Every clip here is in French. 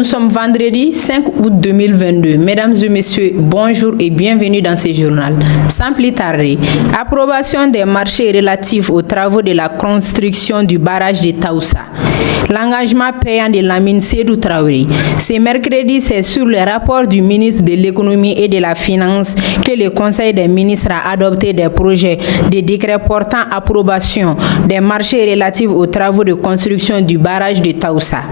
Nous sommes vendredi 5 août 2022. Mesdames et messieurs, bonjour et bienvenue dans ce journal. Sans plus tarder, approbation des marchés relatifs aux travaux de la construction du barrage de Taoussa. L'engagement payant de Lamine Sédou Traoré. Ce mercredi, c'est sur le rapport du ministre de l'économie et de la finance que le Conseil des ministres a adopté des projets de décret portant approbation des marchés relatifs aux travaux de construction du barrage de Taoussa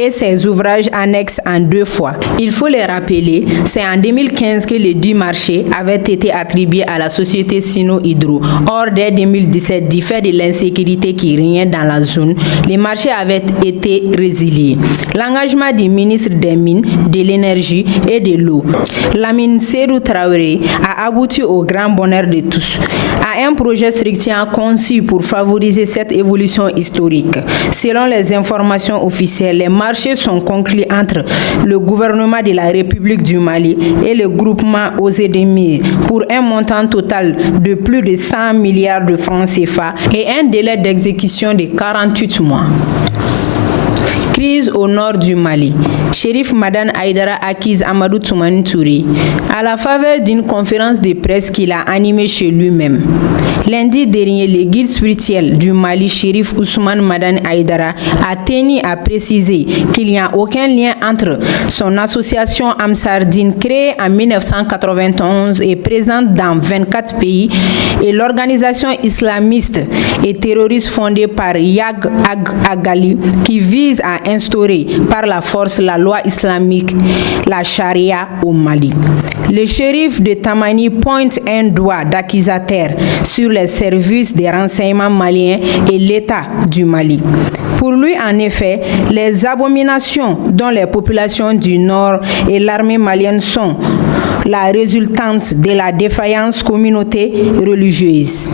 et ses ouvrages annexes en 2 fois. Il faut le rappeler, c'est en 2015 que les 10 marchés avaient été attribués à la société Sino Hydro. Or, dès 2017, du fait de l'insécurité qui régnait dans la zone, les marchés avaient été résiliés. L'engagement du ministre des Mines, de l'Énergie et de l'Eau, Lamine Sédou Traoré, a abouti au grand bonheur de tous, à un projet strictement conçu pour favoriser cette évolution historique. Selon les informations officielles, les marchés sont conclus entre le gouvernement de la République du Mali et le groupement Ozedemir pour un montant total de plus de 100 milliards de francs CFA et un délai d'exécution de 48 mois. Crise au nord du Mali. Chérif Madane Aïdara acquise Amadou Toumani Touré à la faveur d'une conférence de presse qu'il a animée chez lui-même. Lundi dernier, le guide spirituel du Mali, Chérif Ousmane Madane Aïdara, a tenu à préciser qu'il n'y a aucun lien entre son association Amsardine créée en 1991 et présente dans 24 pays et l'organisation islamiste et terroriste fondée par Yag Agali qui vise à instaurer par la force la loi islamique, la charia au Mali. Le shérif de Tamani pointe un doigt d'accusateur sur les services des renseignements maliens et l'État du Mali. Pour lui, en effet, les abominations dont les populations du Nord et l'armée malienne sont la résultante de la défaillance communauté religieuse.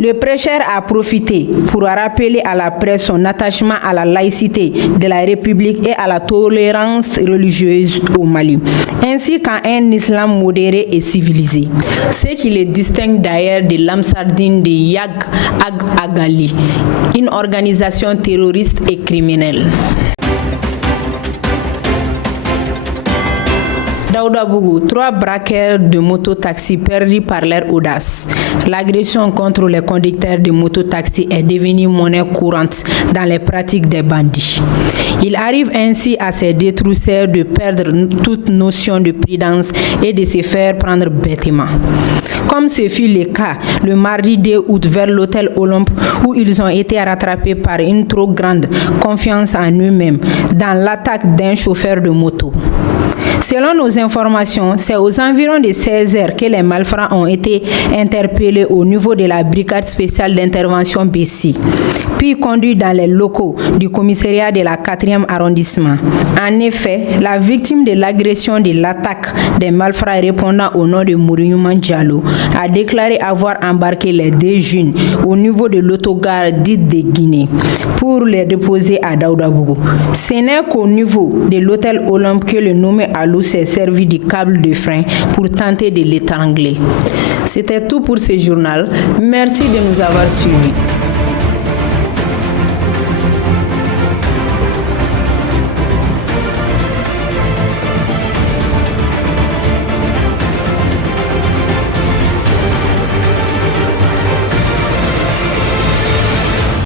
Le prêcheur a profité pour rappeler à la presse son attachement à la laïcité de la République et à la tolérance religieuse au Mali, ainsi qu'à un islam modéré et civilisé. Ce qui le distingue d'ailleurs de l'Amsardine de Yag Agali, une organisation terroriste et criminelle. Daouda Bougou, 3 braqueurs de mototaxi perdus par leur audace. L'agression contre les conducteurs de mototaxi est devenue monnaie courante dans les pratiques des bandits. Il arrive ainsi à ces détrousseurs de perdre toute notion de prudence et de se faire prendre bêtement. Comme ce fut le cas le mardi 2 août vers l'hôtel Olympe où ils ont été rattrapés par une trop grande confiance en eux-mêmes dans l'attaque d'un chauffeur de moto. Selon nos informations, c'est aux environs de 16 heures que les malfrats ont été interpellés au niveau de la brigade spéciale d'intervention BC, puis conduits dans les locaux du commissariat de la 4e arrondissement. En effet, la victime de l'agression de l'attaque des malfrats répondant au nom de Mouriouma Diallo a déclaré avoir embarqué les 2 jeunes au niveau de l'autogare dite de Guinée pour les déposer à Daouda Bougou. Ce n'est qu'au niveau de l'hôtel Olympe que le nommé Alou s'est servi du câble de frein pour tenter de l'étrangler. C'était tout pour ce journal. Merci de nous avoir suivis.